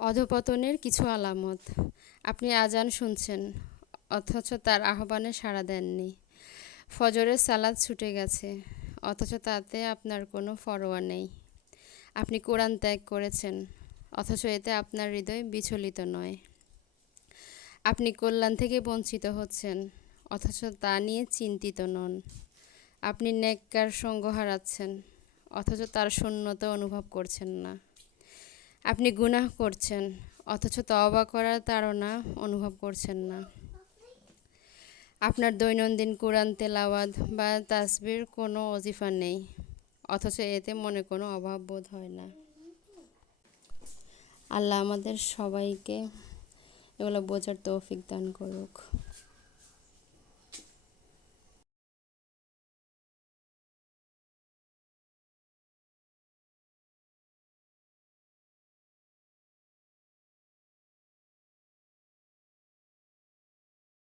অধঃপতনের কিছু আলামত। আপনি আজান শুনছেন, অথচ তার আহ্বানে সাড়া দেননি। ফজরের সালাত ছুটে গেছে, অথচ তাতে আপনার কোনো পরোয়া নেই। আপনি কোরআন ত্যাগ করেছেন, অথচ এতে আপনার হৃদয় বিচলিত নয়। আপনি কল্যাণ থেকে বঞ্চিত হচ্ছেন, অথচ তা নিয়ে চিন্তিত নন। আপনি নেককার সঙ্গ হারাচ্ছেন, অথচ তার শূন্যতা অনুভব করছেন না। আপনি গুনাহ করছেন, অথচ তওবা করার তাড়না অনুভব করছেন না। আপনার দৈনন্দিন কোরআন তেলাওয়াত বা তাসবির কোনো ওজিফা নেই, অথচ এতে মনে কোনো অভাব বোধ হয় না। আল্লাহ আমাদের সবাইকে এগুলো বোঝার তৌফিক দান করুক।